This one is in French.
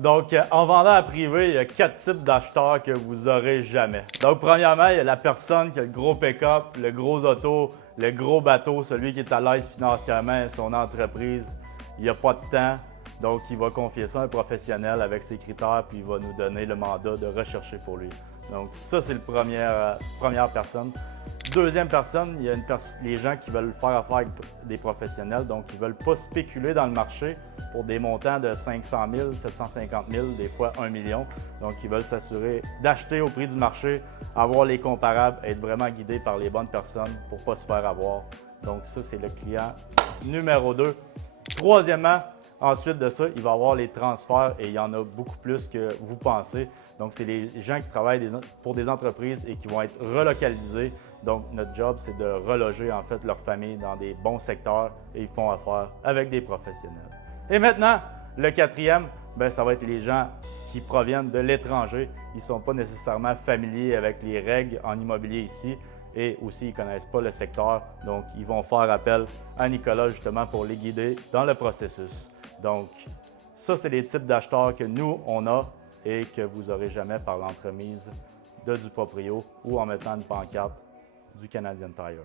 Donc, en vendant à privé, il y a 4 types d'acheteurs que vous n'aurez jamais. Donc, premièrement, il y a la personne qui a le gros pick-up, le gros auto, le gros bateau, celui qui est à l'aise financièrement, son entreprise, il n'a pas de temps. Donc, il va confier ça à un professionnel avec ses critères, puis il va nous donner le mandat de rechercher pour lui. Donc, ça, c'est la première personne. Deuxième personne, il y a les gens qui veulent faire affaire avec des professionnels, donc ils ne veulent pas spéculer dans le marché pour des montants de 500 000, 750 000, des fois 1 million. Donc, ils veulent s'assurer d'acheter au prix du marché, avoir les comparables, être vraiment guidés par les bonnes personnes pour ne pas se faire avoir. Donc, ça, c'est le client numéro 2. Troisièmement, ensuite de ça, il va y avoir les transferts et il y en a beaucoup plus que vous pensez. Donc, c'est les gens qui travaillent pour des entreprises et qui vont être relocalisés. Donc, notre job, c'est de reloger en fait leur famille dans des bons secteurs et ils font affaire avec des professionnels. Et maintenant, le quatrième, ça va être les gens qui proviennent de l'étranger. Ils ne sont pas nécessairement familiers avec les règles en immobilier ici et aussi ils ne connaissent pas le secteur. Donc, ils vont faire appel à Nicolas justement pour les guider dans le processus. Donc, ça, c'est les types d'acheteurs que nous, on a et que vous n'aurez jamais par l'entremise de du proprio ou en mettant une pancarte du Canadian Tire.